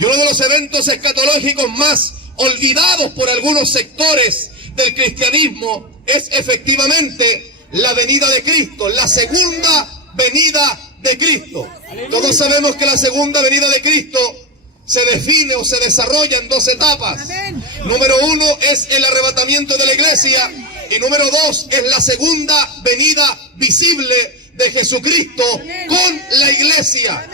Y uno de los eventos escatológicos más olvidados por algunos sectores del cristianismo es efectivamente la venida de Cristo, la segunda venida de Cristo. Todos sabemos que la segunda venida de Cristo se define o se desarrolla en dos etapas. Número uno es el arrebatamiento de la iglesia y número dos es la segunda venida visible de Jesucristo con la iglesia,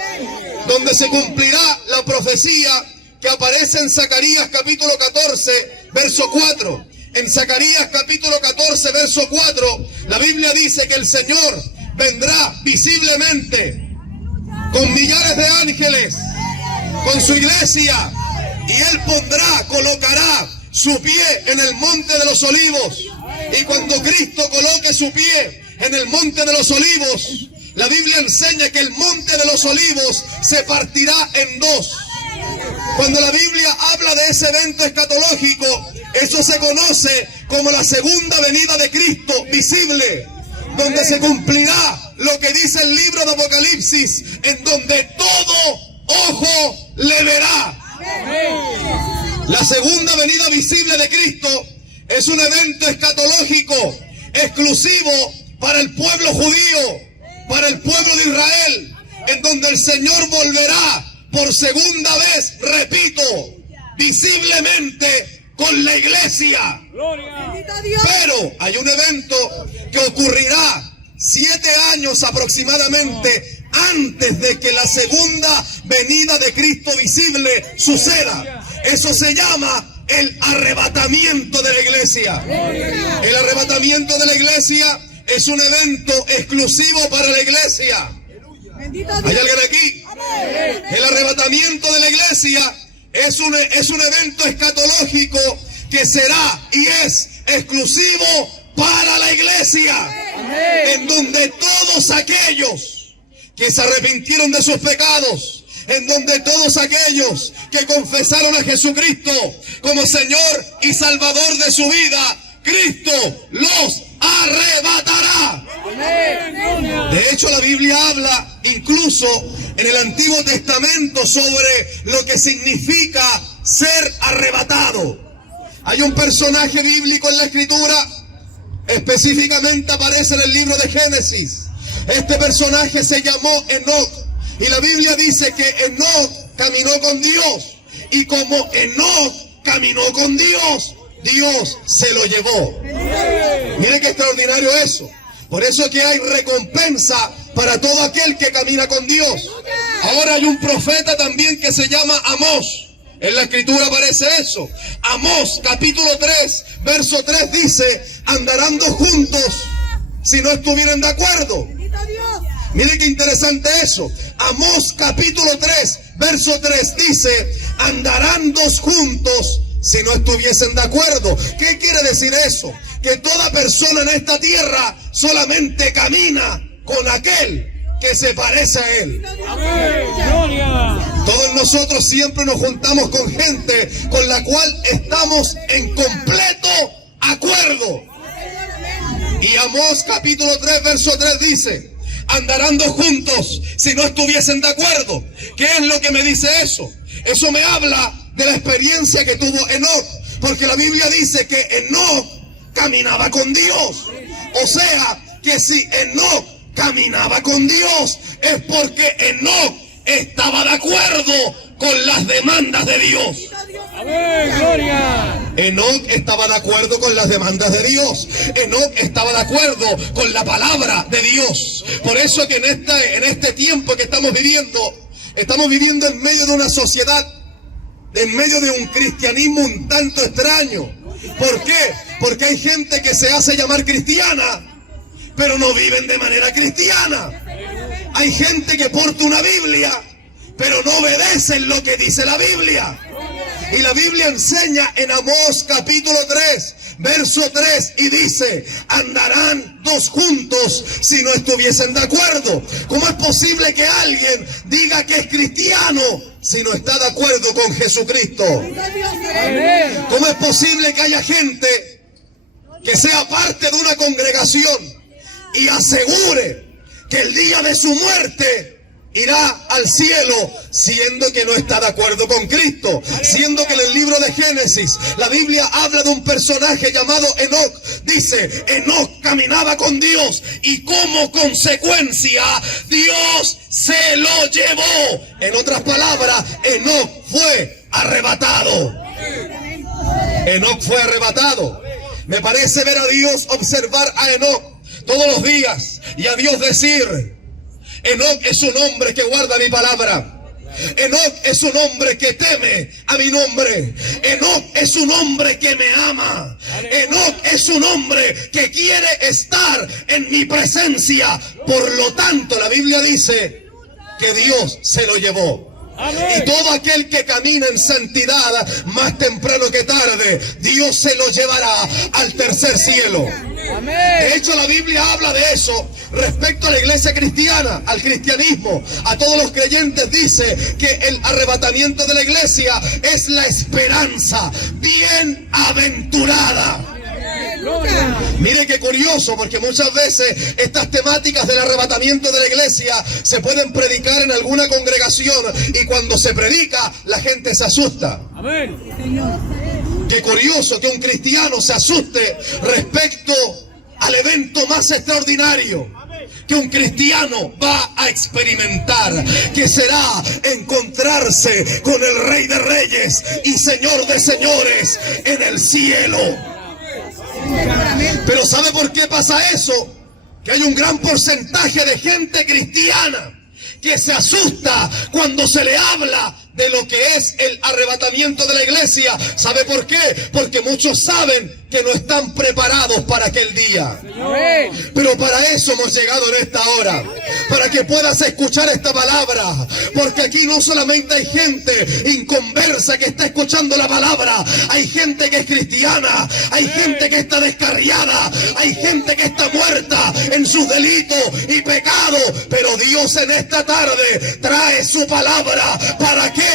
donde se cumplirá la profecía que aparece en Zacarías capítulo 14, verso 4. En Zacarías capítulo 14, verso 4, la Biblia dice que el Señor vendrá visiblemente con millares de ángeles, con su iglesia, y Él colocará su pie en el monte de los olivos. Y cuando Cristo coloque su pie en el monte de los olivos, la Biblia enseña que el monte de los olivos se partirá en dos. Cuando la Biblia habla de ese evento escatológico, eso se conoce como la segunda venida de Cristo visible, donde se cumplirá lo que dice el libro de Apocalipsis, en donde todo ojo le verá. La segunda venida visible de Cristo es un evento escatológico exclusivo para el pueblo judío, para el pueblo de Israel, en donde el Señor volverá por segunda vez, repito, visiblemente con la iglesia. Pero hay un evento que ocurrirá 7 años aproximadamente antes de que la segunda venida de Cristo visible suceda. Eso se llama el arrebatamiento de la iglesia. El arrebatamiento de la iglesia es un evento exclusivo para la iglesia. ¿Hay alguien aquí? El arrebatamiento de la iglesia es un evento escatológico que será y es exclusivo para la iglesia, en donde todos aquellos que se arrepintieron de sus pecados, en donde todos aquellos que confesaron a Jesucristo como Señor y Salvador de su vida, Cristo los arrebatará. De hecho, la Biblia habla incluso en el Antiguo Testamento sobre lo que significa ser arrebatado. Hay un personaje bíblico en la Escritura, específicamente aparece en el libro de Génesis. Este personaje se llamó Enoc, y la Biblia dice que Enoc caminó con Dios, y como Enoc caminó con Dios, Dios se lo llevó. Miren qué extraordinario eso. Por eso que hay recompensa para todo aquel que camina con Dios. Ahora hay un profeta también que se llama Amós. En la Escritura aparece eso. Amós capítulo 3, verso 3 dice: andarán dos juntos si no estuvieran de acuerdo. Miren qué interesante eso. Amós capítulo 3, verso 3 dice: andarán dos juntos si no estuviesen de acuerdo. ¿Qué quiere decir eso? Que toda persona en esta tierra solamente camina con aquel que se parece a él. Todos nosotros siempre nos juntamos con gente con la cual estamos en completo acuerdo. Y Amós capítulo 3, verso 3 dice: andarán dos juntos si no estuviesen de acuerdo. ¿Qué es lo que me dice eso? Eso me habla de la experiencia que tuvo Enoc, porque la Biblia dice que Enoc caminaba con Dios. O sea, que si Enoc caminaba con Dios es porque Enoc estaba de acuerdo con las demandas de Dios. Enoc estaba de acuerdo con las demandas de Dios. Enoc estaba de acuerdo con la palabra de Dios. Por eso que en este tiempo que estamos viviendo en medio de una sociedad, en medio de un cristianismo un tanto extraño. ¿Por qué? Porque hay gente que se hace llamar cristiana, pero no viven de manera cristiana. Hay gente que porta una Biblia, pero no obedecen lo que dice la Biblia. Y la Biblia enseña en Amós capítulo 3, verso 3, y dice: andarán dos juntos si no estuviesen de acuerdo. ¿Cómo es posible que alguien diga que es cristiano si no está de acuerdo con Jesucristo? ¿Cómo es posible que haya gente que sea parte de una congregación y asegure que el día de su muerte irá al cielo, siendo que no está de acuerdo con Cristo, siendo que en el libro de Génesis la Biblia habla de un personaje llamado Enoc. Dice, Enoc caminaba con Dios y como consecuencia Dios se lo llevó. En otras palabras, Enoc fue arrebatado. Enoc fue arrebatado. Me parece ver a Dios observar a Enoc todos los días y a Dios decir, Enoc es un hombre que guarda mi palabra. Enoc es un hombre que teme a mi nombre. Enoc es un hombre que me ama. Enoc es un hombre que quiere estar en mi presencia. Por lo tanto, la Biblia dice que Dios se lo llevó. Y todo aquel que camina en santidad, más temprano que tarde, Dios se lo llevará al tercer cielo. De hecho, la Biblia habla de eso respecto a la iglesia cristiana, al cristianismo, a todos los creyentes. Dice que el arrebatamiento de la iglesia es la esperanza bienaventurada. Mire qué curioso, porque muchas veces estas temáticas del arrebatamiento de la iglesia se pueden predicar en alguna congregación y cuando se predica la gente se asusta. Amén. Qué curioso que un cristiano se asuste respecto al evento más extraordinario que un cristiano va a experimentar, que será encontrarse con el Rey de Reyes y Señor de Señores en el cielo. Pero ¿sabe por qué pasa eso? Que hay un gran porcentaje de gente cristiana que se asusta cuando se le habla de lo que es el arrebatamiento de la iglesia. ¿Sabe por qué? Porque muchos saben que no están preparados para aquel día. Pero para eso hemos llegado en esta hora, para que puedas escuchar esta palabra, porque aquí no solamente hay gente inconversa que está escuchando la palabra, hay gente que es cristiana, hay gente que está descarriada, hay gente que está muerta en sus delitos y pecados, pero Dios en esta tarde trae su palabra. ¿Para qué?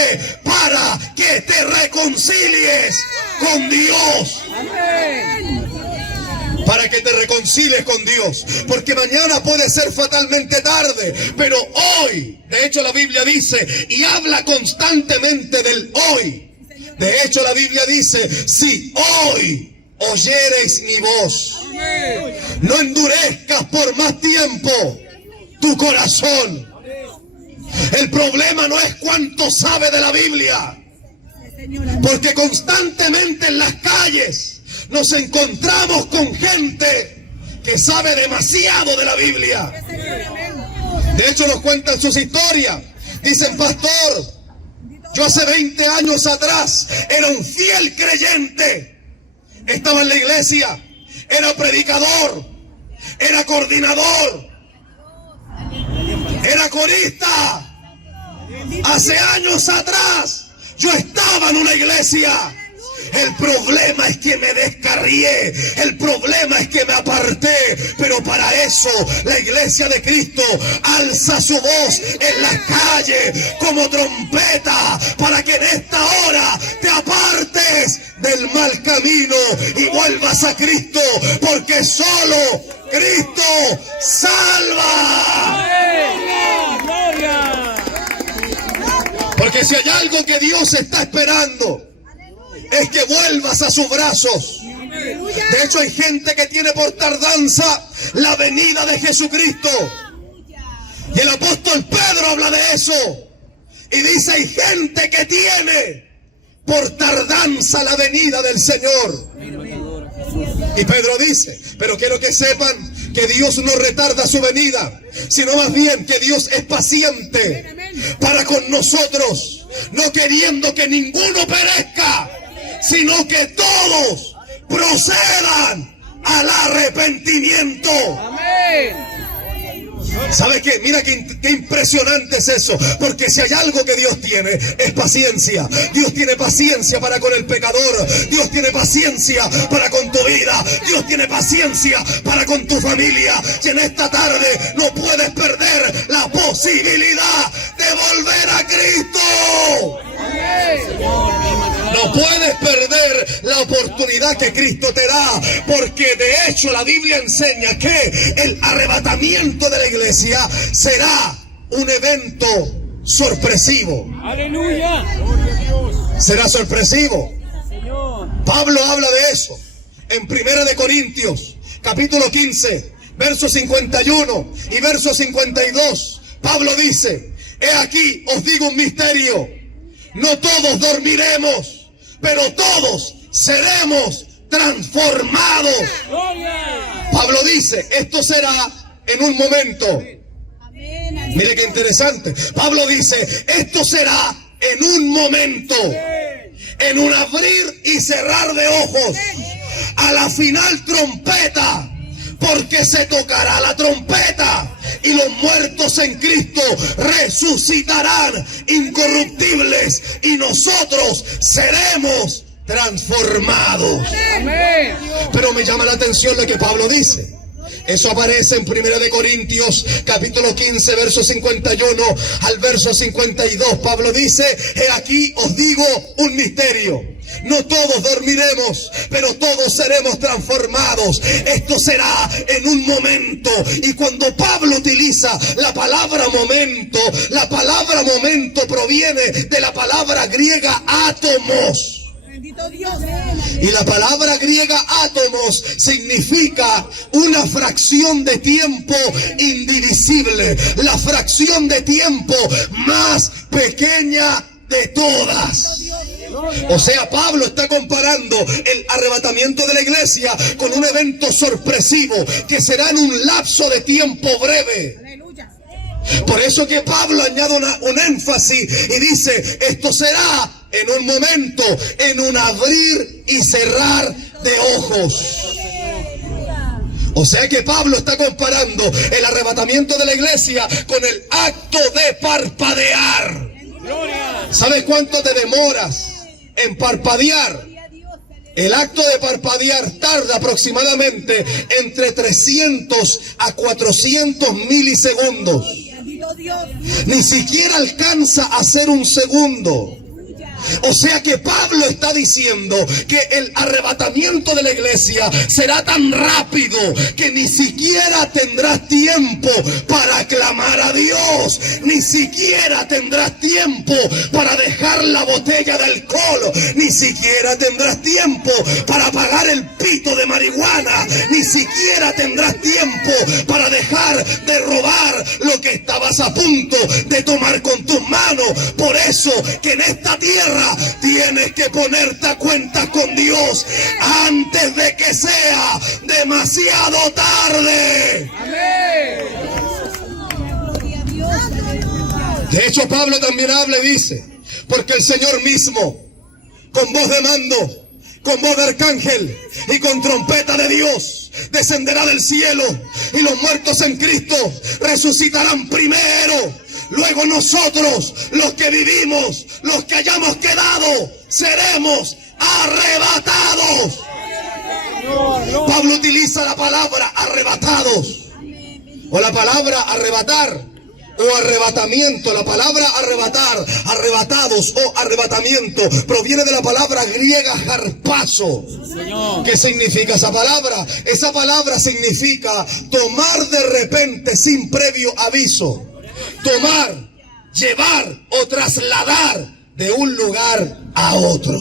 Para que te reconcilies con Dios. Para que te reconcilies con Dios, porque mañana puede ser fatalmente tarde, pero hoy, de hecho la Biblia dice y habla constantemente del hoy. De hecho la Biblia dice, si hoy oyereis mi voz, no endurezcas por más tiempo tu corazón. El problema no es cuánto sabe de la Biblia, porque constantemente en las calles nos encontramos con gente que sabe demasiado de la Biblia. De hecho nos cuentan sus historias. Dicen, pastor, yo hace 20 años atrás era un fiel creyente. Estaba en la iglesia, era predicador, era coordinador, era corista. Hace años atrás yo estaba en una iglesia. El problema es que me descarrié, el problema es que me aparté, pero para eso la iglesia de Cristo alza su voz en las calles como trompeta, para que en esta hora te apartes del mal camino y vuelvas a Cristo, porque solo Cristo salva. Porque si hay algo que Dios está esperando, es que vuelvas a sus brazos. De hecho, hay gente que tiene por tardanza la venida de Jesucristo. Y el apóstol Pedro habla de eso. Y dice, hay gente que tiene por tardanza la venida del Señor. Y Pedro dice, pero quiero que sepan que Dios no retarda su venida, sino más bien que Dios es paciente para con nosotros, no queriendo que ninguno perezca, sino que todos procedan al arrepentimiento. Amén. ¿Sabe qué? Mira qué impresionante es eso. Porque si hay algo que Dios tiene, es paciencia. Dios tiene paciencia para con el pecador. Dios tiene paciencia para con tu vida. Dios tiene paciencia para con tu familia. Y en esta tarde no puedes perder la posibilidad de volver a Cristo. No puedes perder la oportunidad que Cristo te da, porque de hecho la Biblia enseña que el arrebatamiento de la iglesia será un evento sorpresivo. Aleluya. Será sorpresivo. Pablo habla de eso en 1 de Corintios, capítulo 15, versos 51 y verso 52. Pablo dice: he aquí, os digo un misterio. No todos dormiremos, pero todos seremos transformados. Pablo dice, esto será en un momento. Mire qué interesante. Pablo dice, esto será en un momento, en un abrir y cerrar de ojos, a la final trompeta, porque se tocará la trompeta y los muertos en Cristo resucitarán incorruptibles y nosotros seremos transformados. Amén. Pero me llama la atención lo que Pablo dice. Eso aparece en 1 de Corintios, capítulo 15, verso 51 al verso 52. Pablo dice, he aquí os digo un misterio. No todos dormiremos, pero todos seremos transformados. Esto será en un momento. Y cuando Pablo utiliza la palabra momento proviene de la palabra griega átomos. Y la palabra griega átomos significa una fracción de tiempo indivisible, la fracción de tiempo más pequeña de todas. O sea, Pablo está comparando el arrebatamiento de la iglesia con un evento sorpresivo que será en un lapso de tiempo breve. Por eso que Pablo añade un énfasis y dice, esto será en un momento, en un abrir y cerrar de ojos. O sea que Pablo está comparando el arrebatamiento de la iglesia con el acto de parpadear. ¿Sabes cuánto te demoras en parpadear? El acto de parpadear tarda aproximadamente entre 300 a 400 milisegundos. Ni siquiera alcanza a ser un segundo. O sea que Pablo está diciendo que el arrebatamiento de la iglesia será tan rápido que ni siquiera tendrás tiempo para clamar a Dios, ni siquiera tendrás tiempo para dejar la botella de alcohol, ni siquiera tendrás tiempo para apagar el pito de marihuana, ni siquiera tendrás tiempo para dejar de robar lo que estabas a punto de tomar con tus manos. Por eso que en esta tierra tienes que ponerte a cuentas con Dios antes de que sea demasiado tarde. De hecho, Pablo también habla y dice, porque el Señor mismo, con voz de mando, con voz de arcángel y con trompeta de Dios, descenderá del cielo, y los muertos en Cristo resucitarán primero. Luego nosotros, los que vivimos, los que hayamos quedado, seremos arrebatados. Pablo utiliza la palabra arrebatados, o la palabra arrebatar, o arrebatamiento. La palabra arrebatar, arrebatados o arrebatamiento proviene de la palabra griega harpazo. ¿Qué significa esa palabra? Esa palabra significa tomar de repente sin previo aviso. Tomar, llevar o trasladar de un lugar a otro.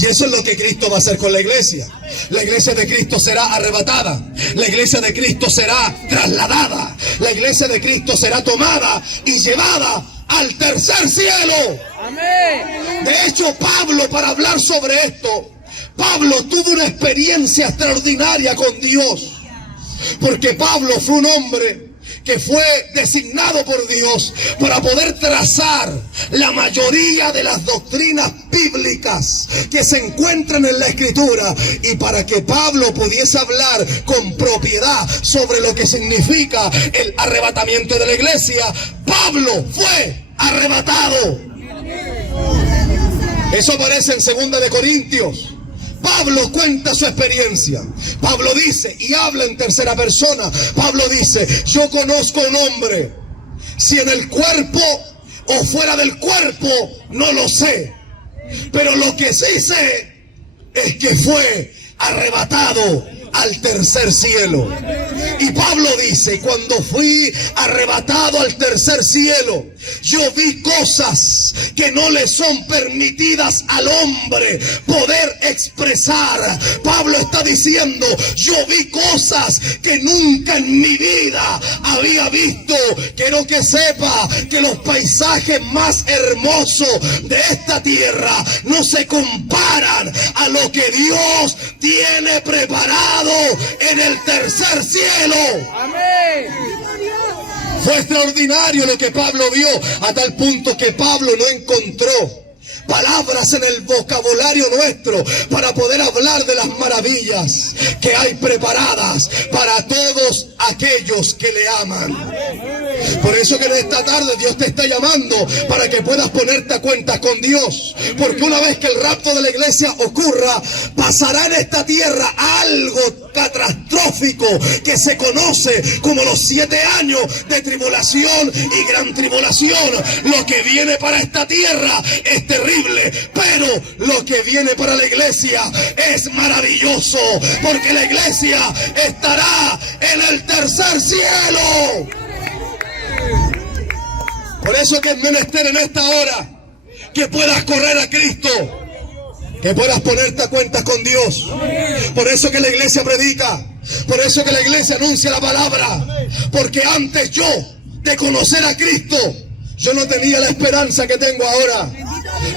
Y eso es lo que Cristo va a hacer con la iglesia. La iglesia de Cristo será arrebatada. La iglesia de Cristo será trasladada. La iglesia de Cristo será tomada y llevada al tercer cielo. Amén. De hecho, Pablo, para hablar sobre esto, Pablo tuvo una experiencia extraordinaria con Dios. Porque Pablo fue un hombre que fue designado por Dios para poder trazar la mayoría de las doctrinas bíblicas que se encuentran en la Escritura, y para que Pablo pudiese hablar con propiedad sobre lo que significa el arrebatamiento de la iglesia, Pablo fue arrebatado. Eso aparece en 2 de Corintios. Pablo cuenta su experiencia. Pablo dice, y habla en tercera persona, Pablo dice, yo conozco a un hombre, si en el cuerpo o fuera del cuerpo, no lo sé, pero lo que sí sé es que fue arrebatado al tercer cielo. Y Pablo dice, cuando fui arrebatado al tercer cielo, yo vi cosas que no le son permitidas al hombre poder expresar. Pablo está diciendo, yo vi cosas que nunca en mi vida había visto. Quiero que sepa que los paisajes más hermosos de esta tierra no se comparan a lo que Dios tiene preparado en el tercer cielo. Amén. Fue extraordinario lo que Pablo vio, a tal punto que Pablo no encontró palabras en el vocabulario nuestro para poder hablar de las maravillas que hay preparadas para todos aquellos que le aman. Por eso que en esta tarde Dios te está llamando para que puedas ponerte a cuentas con Dios, porque una vez que el rapto de la iglesia ocurra, pasará en esta tierra algo catastrófico que se conoce como los 7 años de tribulación y gran tribulación. Lo que viene para esta tierra es terrible, pero lo que viene para la iglesia es maravilloso, porque la iglesia estará en el tercer cielo. Por eso que es menester en esta hora que puedas correr a Cristo, que puedas ponerte a cuentas con Dios. Por eso que la iglesia predica, por eso que la iglesia anuncia la palabra, porque antes yo de conocer a Cristo, yo no tenía la esperanza que tengo ahora,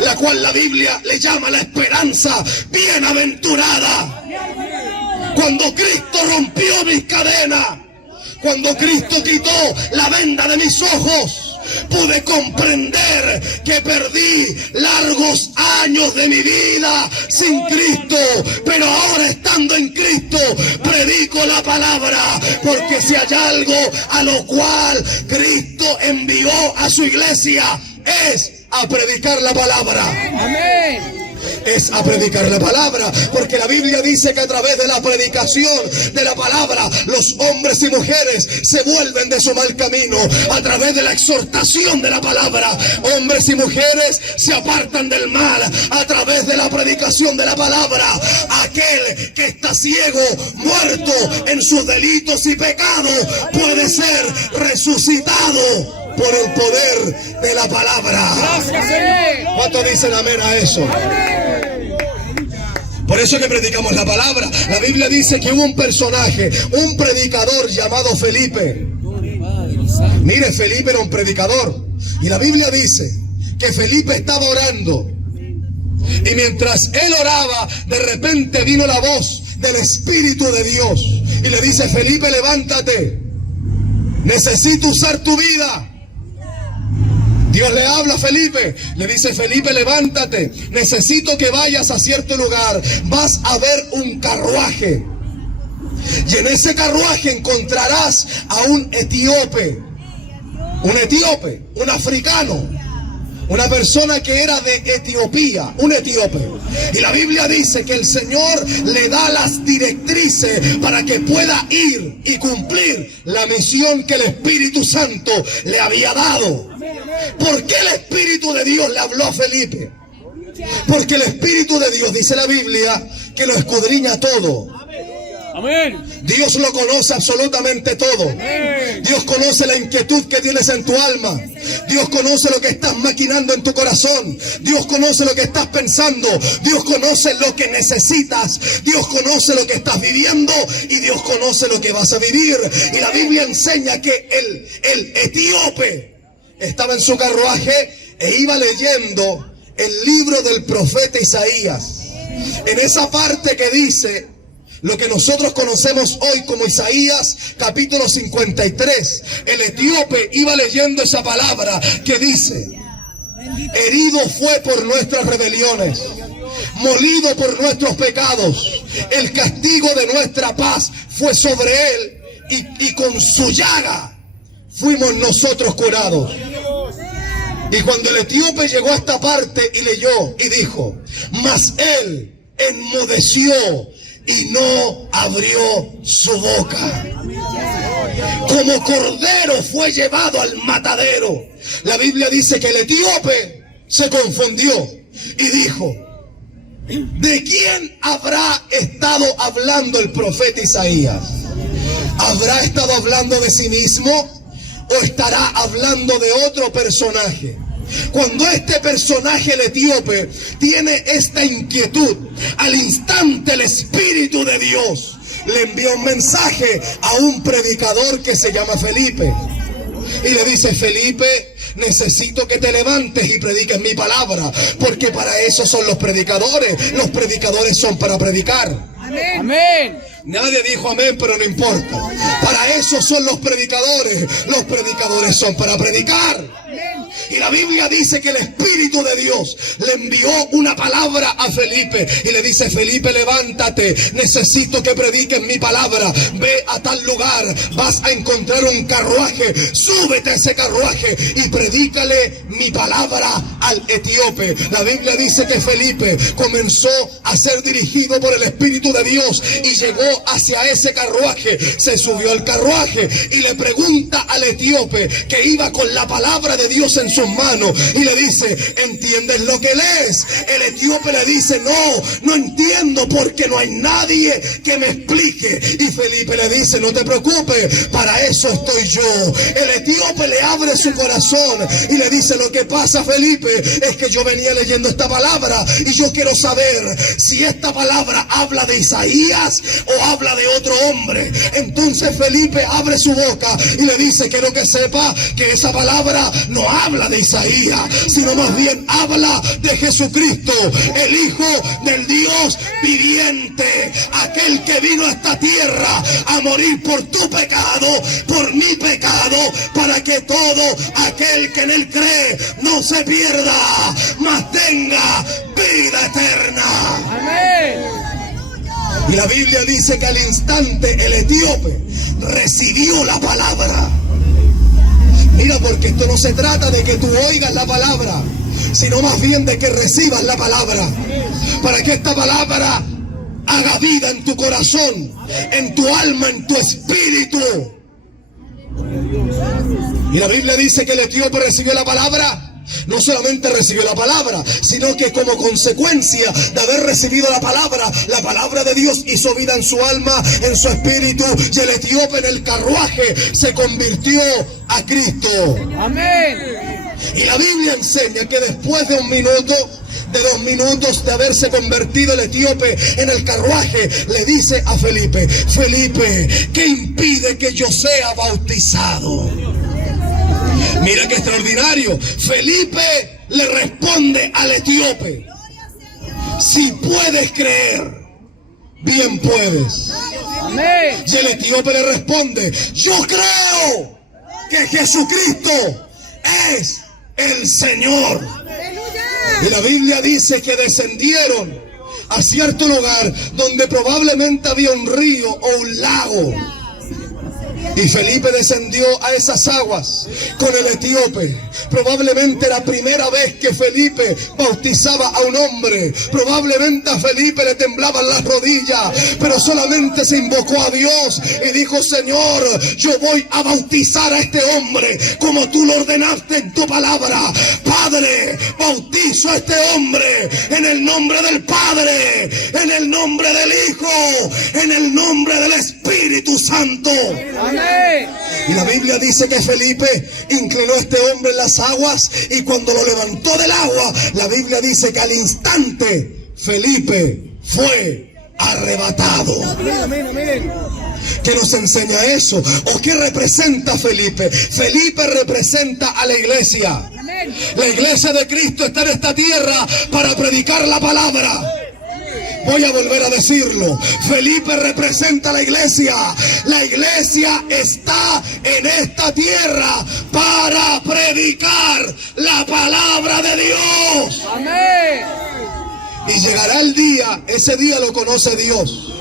la cual la Biblia le llama la esperanza bienaventurada. Cuando Cristo rompió mis cadenas, cuando Cristo quitó la venda de mis ojos, pude comprender que perdí largos años de mi vida sin Cristo, pero ahora estando en Cristo predico la palabra, porque si hay algo a lo cual Cristo envió a su iglesia es a predicar la palabra. Amén. Es a predicar la palabra, porque la Biblia dice que a través de la predicación de la palabra los hombres y mujeres se vuelven de su mal camino. A través de la exhortación de la palabra, hombres y mujeres se apartan del mal. A través de la predicación de la palabra, aquel que está ciego, muerto en sus delitos y pecados, puede ser resucitado por el poder de la palabra. Gracias, Señor. ¿Cuántos dicen amén a eso? Por eso que predicamos la palabra. La Biblia dice que hubo un personaje, un predicador llamado Felipe. Mire, Felipe era un predicador. Y la Biblia dice que Felipe estaba orando. Y mientras él oraba, de repente vino la voz del Espíritu de Dios. Y le dice, Felipe, levántate. Necesito usar tu vida. Dios le habla a Felipe, le dice, Felipe, levántate, necesito que vayas a cierto lugar, vas a ver un carruaje, y en ese carruaje encontrarás a un etíope, un africano, una persona que era de Etiopía, un etíope. Y la Biblia dice que el Señor le da las directrices para que pueda ir y cumplir la misión que el Espíritu Santo le había dado. ¿Por qué el Espíritu de Dios le habló a Felipe? Porque el Espíritu de Dios, dice la Biblia, que lo escudriña todo. Amén. Dios lo conoce absolutamente todo. Amén. Dios conoce la inquietud que tienes en tu alma. Dios conoce lo que estás maquinando en tu corazón. Dios conoce lo que estás pensando. Dios conoce lo que necesitas. Dios conoce lo que estás viviendo. Y Dios conoce lo que vas a vivir. Y la Biblia enseña que el etíope estaba en su carruaje e iba leyendo el libro del profeta Isaías. En esa parte que dice lo que nosotros conocemos hoy como Isaías capítulo 53, el etíope iba leyendo esa palabra que dice, herido fue por nuestras rebeliones, molido por nuestros pecados, el castigo de nuestra paz fue sobre él, y con su llaga fuimos nosotros curados. Y cuando el etíope llegó a esta parte y leyó y dijo, mas él enmudeció y no abrió su boca. Como cordero fue llevado al matadero. La Biblia dice que el etíope se confundió y dijo, ¿de quién habrá estado hablando el profeta Isaías? ¿Habrá estado hablando de sí mismo o estará hablando de otro personaje? Cuando este personaje, el etíope, tiene esta inquietud, al instante el Espíritu de Dios le envía un mensaje a un predicador que se llama Felipe. Y le dice: Felipe, necesito que te levantes y prediques mi palabra, porque para eso son los predicadores. Los predicadores son para predicar. Amén. Amén. Nadie dijo amén, pero no importa. Para eso son los predicadores. Los predicadores son para predicar. Y la Biblia dice que el Espíritu de Dios le envió una palabra a Felipe y le dice: Felipe, levántate, necesito que prediques mi palabra. Ve a tal lugar, vas a encontrar un carruaje, súbete a ese carruaje y predícale mi palabra al etíope. La Biblia dice que Felipe comenzó a ser dirigido por el Espíritu de Dios y llegó hacia ese carruaje, se subió al carruaje y le pregunta al etíope, que iba con la palabra de Dios en sus manos, y le dice: ¿entiendes lo que lees? El etíope le dice: no entiendo, porque no hay nadie que me explique. Y Felipe le dice: no te preocupes, para eso estoy yo. El etíope le abre su corazón y le dice: lo que pasa, Felipe, es que yo venía leyendo esta palabra y yo quiero saber si esta palabra habla de Isaías o habla de otro hombre. Entonces Felipe abre su boca y le dice: quiero que sepa que esa palabra no habla de Isaías, sino más bien habla de Jesucristo, el Hijo del Dios viviente, aquel que vino a esta tierra a morir por tu pecado, por mi pecado, para que todo aquel que en él cree no se pierda, mas tenga vida eterna. Amén. Y la Biblia dice que al instante el etíope recibió la palabra. Mira, porque esto no se trata de que tú oigas la palabra, sino más bien de que recibas la palabra, para que esta palabra haga vida en tu corazón, en tu alma, en tu espíritu. Y la Biblia dice que el etíope recibió la palabra. No solamente recibió la palabra, sino que como consecuencia de haber recibido la palabra de Dios hizo vida en su alma, en su espíritu, y el etíope en el carruaje se convirtió a Cristo. Amén. Y la Biblia enseña que después de 1 minuto, de 2 minutos de haberse convertido el etíope en el carruaje, le dice a Felipe: Felipe, ¿qué impide que yo sea bautizado? Mira qué extraordinario. Felipe le responde al etíope: si puedes creer, bien puedes. Amén. Y el etíope le responde: yo creo que Jesucristo es el Señor. Y la Biblia dice que descendieron a cierto lugar donde probablemente había un río o un lago. Y Felipe descendió a esas aguas con el etíope. Probablemente la primera vez que Felipe bautizaba a un hombre. Probablemente a Felipe le temblaban las rodillas, pero solamente se invocó a Dios y dijo: Señor, yo voy a bautizar a este hombre como tú lo ordenaste en tu palabra. Padre, bautizo a este hombre en el nombre del Padre, en el nombre del Hijo, en el nombre del Espíritu Santo. Amén. Y la Biblia dice que Felipe inclinó a este hombre en las aguas, y cuando lo levantó del agua, la Biblia dice que al instante Felipe fue arrebatado. Amén. Amén. ¿Qué nos enseña eso? ¿O qué representa Felipe? Felipe representa a la iglesia. La iglesia de Cristo está en esta tierra para predicar la palabra. Voy a volver a decirlo. Felipe representa a la iglesia. La iglesia está en esta tierra para predicar la palabra de Dios. Amén. Y llegará el día, ese día lo conoce Dios,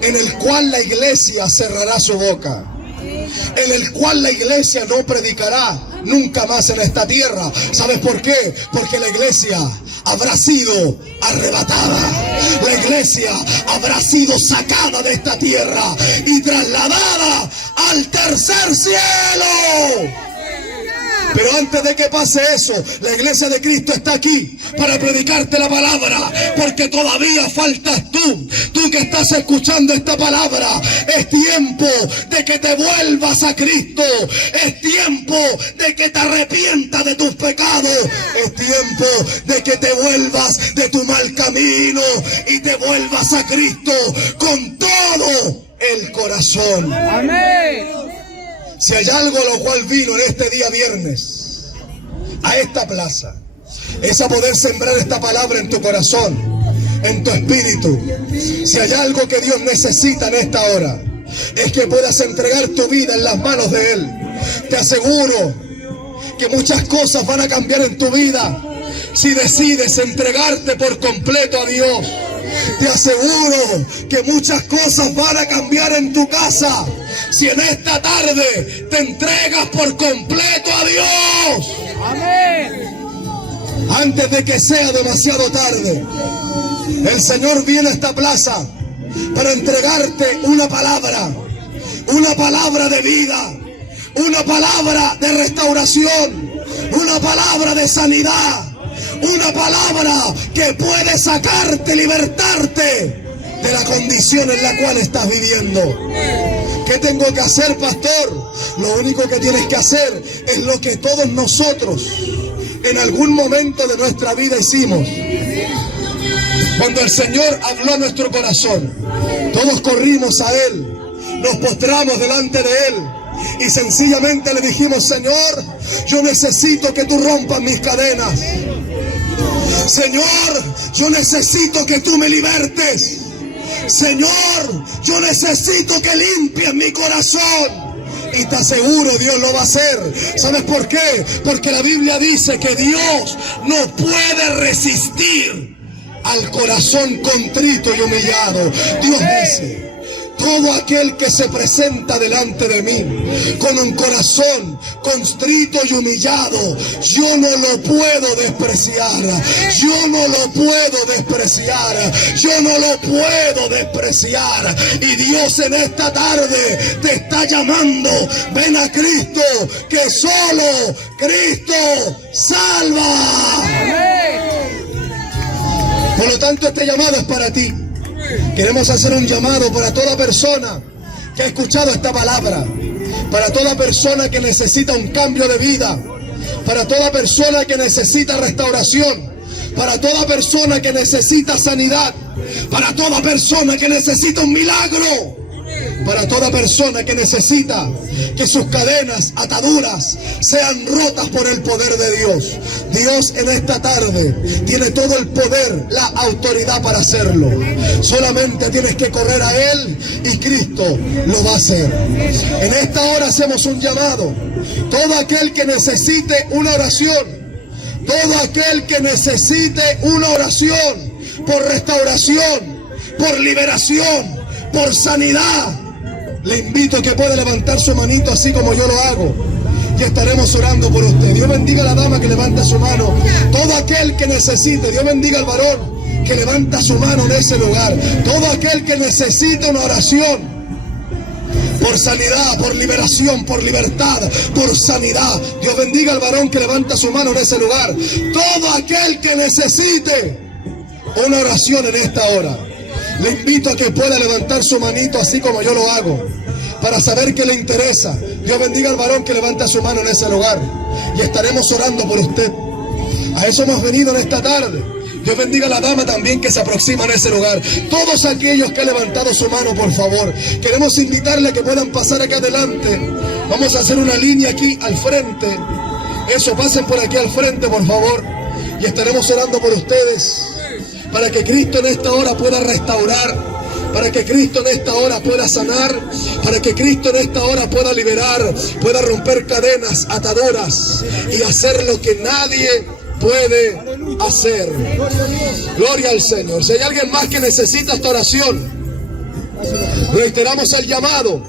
en el cual la iglesia cerrará su boca, en el cual la iglesia no predicará nunca más en esta tierra. ¿Sabes por qué? Porque la iglesia habrá sido arrebatada. La iglesia habrá sido sacada de esta tierra y trasladada al tercer cielo. Pero antes de que pase eso, la iglesia de Cristo está aquí para predicarte la palabra, porque todavía faltas tú que estás escuchando esta palabra. Es tiempo de que te vuelvas a Cristo, es tiempo de que te arrepientas de tus pecados, es tiempo de que te vuelvas de tu mal camino y te vuelvas a Cristo con todo el corazón. Amén. Si hay algo a lo cual vino en este día viernes a esta plaza, es a poder sembrar esta palabra en tu corazón, en tu espíritu. Si hay algo que Dios necesita en esta hora, es que puedas entregar tu vida en las manos de Él. Te aseguro que muchas cosas van a cambiar en tu vida si decides entregarte por completo a Dios. Te aseguro que muchas cosas van a cambiar en tu casa si en esta tarde te entregas por completo a Dios. Amén. Antes de que sea demasiado tarde, el Señor viene a esta plaza para entregarte una palabra de vida, una palabra de restauración, una palabra de sanidad, una palabra que puede sacarte, libertarte de la condición en la cual estás viviendo. ¿Qué tengo que hacer, pastor? Lo único que tienes que hacer es lo que todos nosotros en algún momento de nuestra vida hicimos. Cuando el Señor habló a nuestro corazón, todos corrimos a Él, nos postramos delante de Él y sencillamente le dijimos: Señor, yo necesito que tú rompas mis cadenas. Señor, yo necesito que tú me libertes. Señor, yo necesito que limpies mi corazón. Y te aseguro, Dios lo va a hacer. ¿Sabes por qué? Porque la Biblia dice que Dios no puede resistir al corazón contrito y humillado. Dios dice: todo aquel que se presenta delante de mí con un corazón contrito y humillado, yo no lo puedo despreciar. Yo no lo puedo despreciar. Yo no lo puedo despreciar. Y Dios en esta tarde te está llamando: ven a Cristo, que solo Cristo salva. Por lo tanto, este llamado es para ti. Queremos hacer un llamado para toda persona que ha escuchado esta palabra, para toda persona que necesita un cambio de vida, para toda persona que necesita restauración, para toda persona que necesita sanidad, para toda persona que necesita un milagro, para toda persona que necesita que sus cadenas, ataduras, sean rotas por el poder de Dios. Dios en esta tarde tiene todo el poder, la autoridad para hacerlo. Solamente tienes que correr a Él y Cristo lo va a hacer. En esta hora hacemos un llamado. Todo aquel que necesite una oración, todo aquel que necesite una oración por restauración, por liberación, por sanidad, le invito a que pueda levantar su manito así como yo lo hago y estaremos orando por usted. Dios bendiga a la dama que levanta su mano. Todo aquel que necesite, Dios bendiga al varón que levanta su mano en ese lugar. Todo aquel que necesite una oración por sanidad, por liberación, por libertad, por sanidad, Dios bendiga al varón que levanta su mano en ese lugar. Todo aquel que necesite una oración en esta hora, le invito a que pueda levantar su manito así como yo lo hago, para saber que le interesa. Dios bendiga al varón que levanta su mano en ese lugar y estaremos orando por usted. A eso hemos venido en esta tarde. Dios bendiga a la dama también que se aproxima en ese lugar. Todos aquellos que han levantado su mano, por favor, queremos invitarle a que puedan pasar acá adelante. Vamos a hacer una línea aquí al frente. Eso, pasen por aquí al frente, por favor, y estaremos orando por ustedes, para que Cristo en esta hora pueda restaurar, para que Cristo en esta hora pueda sanar, para que Cristo en esta hora pueda liberar, pueda romper cadenas, ataduras y hacer lo que nadie puede hacer. Gloria al Señor. Si hay alguien más que necesita esta oración, reiteramos el llamado.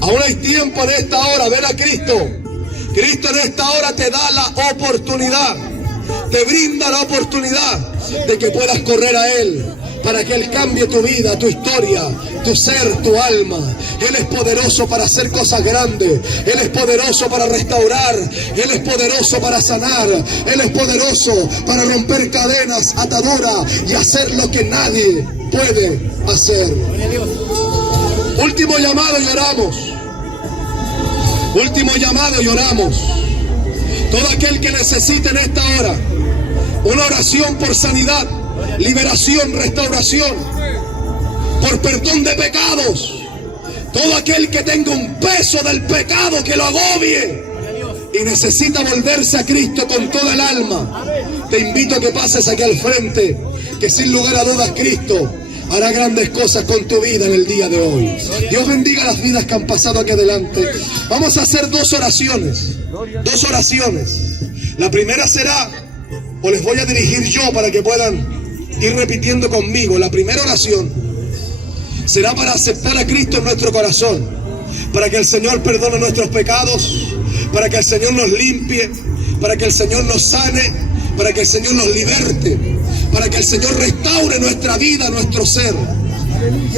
Aún hay tiempo en esta hora. Ven a Cristo. Cristo en esta hora te da la oportunidad te brinda la oportunidad de que puedas correr a Él, para que Él cambie tu vida, tu historia, tu ser, tu alma. Él es poderoso para hacer cosas grandes. Él es poderoso para restaurar. Él es poderoso para sanar. Él es poderoso para romper cadenas, ataduras y hacer lo que nadie puede hacer. Último llamado y oramos. Último llamado y oramos. Todo aquel que necesite en esta hora una oración por sanidad, liberación, restauración, por perdón de pecados. Todo aquel que tenga un peso del pecado que lo agobie y necesita volverse a Cristo con toda el alma, te invito a que pases aquí al frente, que sin lugar a dudas Cristo hará grandes cosas con tu vida en el día de hoy. Dios bendiga las vidas que han pasado aquí adelante. Vamos a hacer dos oraciones. La primera será, o les voy a dirigir yo para que puedan ir repitiendo conmigo. La primera oración será para aceptar a Cristo en nuestro corazón, para que el Señor perdone nuestros pecados, para que el Señor nos limpie, para que el Señor nos sane, para que el Señor nos liberte, para que el Señor restaure nuestra vida, nuestro ser.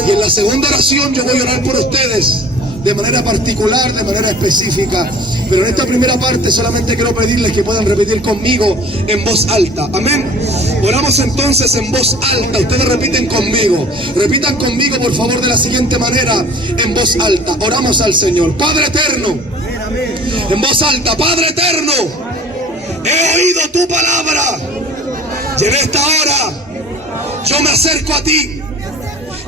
Y en la segunda oración yo voy a orar por ustedes de manera particular, de manera específica. Pero en esta primera parte solamente quiero pedirles que puedan repetir conmigo en voz alta. Amén. Oramos entonces en voz alta. Ustedes repiten conmigo. Repitan conmigo, por favor, de la siguiente manera, en voz alta. Oramos al Señor. Padre eterno. En voz alta. Padre eterno, he oído tu palabra. Y en esta hora yo me acerco a ti.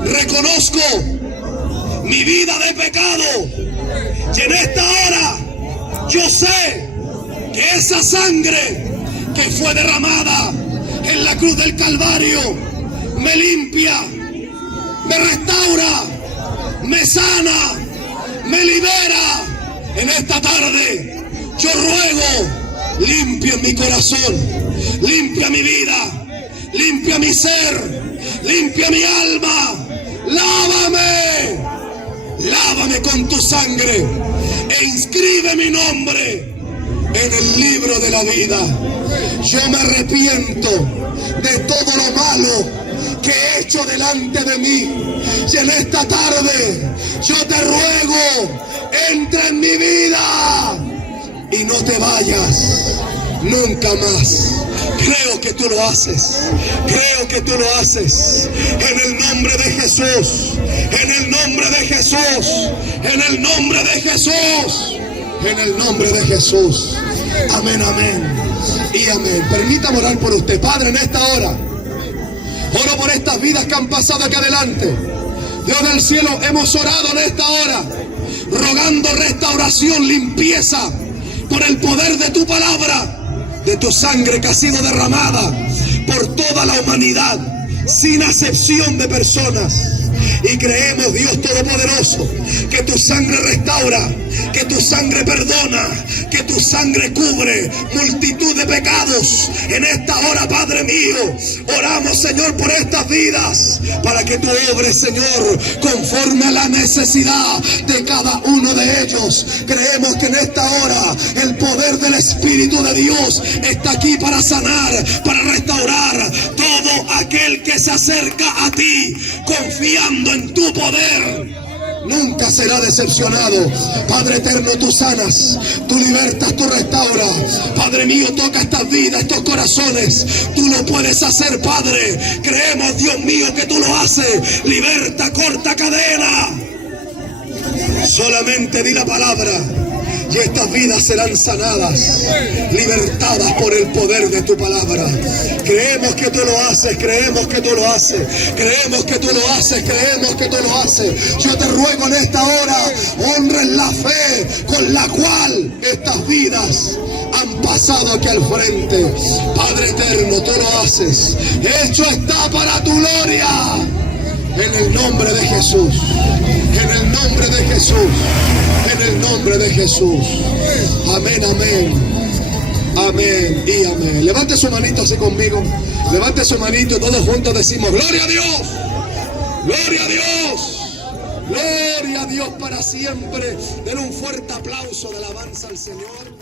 Reconozco mi vida de pecado. Y en esta hora yo sé que esa sangre que fue derramada en la cruz del Calvario me limpia, me restaura, me sana, me libera. En esta tarde yo ruego, limpia mi corazón, limpia mi vida, limpia mi ser, limpia mi alma. Lávame con tu sangre e inscribe mi nombre en el libro de la vida. Yo me arrepiento de todo lo malo que he hecho delante de mí. Y en esta tarde yo te ruego, entra en mi vida y no te vayas nunca más. Creo que tú lo haces. Creo que tú lo haces. En el nombre de Jesús. En el nombre de Jesús. En el nombre de Jesús. En el nombre de Jesús. Amén, amén. Y amén. Permítame orar por usted. Padre, en esta hora oro por estas vidas que han pasado aquí adelante. Dios del cielo, hemos orado en esta hora, rogando restauración, limpieza, por el poder de tu palabra, de tu sangre que ha sido derramada por toda la humanidad, sin acepción de personas. Y creemos, Dios Todopoderoso, que tu sangre restaura, que tu sangre perdona, que tu sangre cubre multitud de pecados. En esta hora, Padre mío, oramos, Señor, por estas vidas, para que tú obres, Señor, conforme a la necesidad de cada uno de ellos. Creemos que en esta hora el poder del Espíritu de Dios está aquí para sanar, para restaurar todo aquel que se acerca a ti, confiando en tu poder. Nunca será decepcionado. Padre eterno, tú sanas, tú libertas, tú restauras. Padre mío, toca estas vidas, estos corazones. Tú lo puedes hacer, Padre. Creemos, Dios mío, que tú lo haces. Liberta, corta cadena. Solamente di la palabra y estas vidas serán sanadas, libertadas por el poder de tu palabra. Creemos que tú lo haces, creemos que tú lo haces, creemos que tú lo haces, creemos que tú lo haces. Yo te ruego en esta hora, honres la fe con la cual estas vidas han pasado aquí al frente. Padre eterno, tú lo haces. Hecho está para tu gloria. En el nombre de Jesús. En el nombre de Jesús. En el nombre de Jesús. Amén, amén. Amén y amén. Levante su manito así conmigo. Levante su manito y todos juntos decimos: ¡Gloria a Dios! ¡Gloria a Dios! ¡Gloria a Dios para siempre! Den un fuerte aplauso de alabanza al Señor.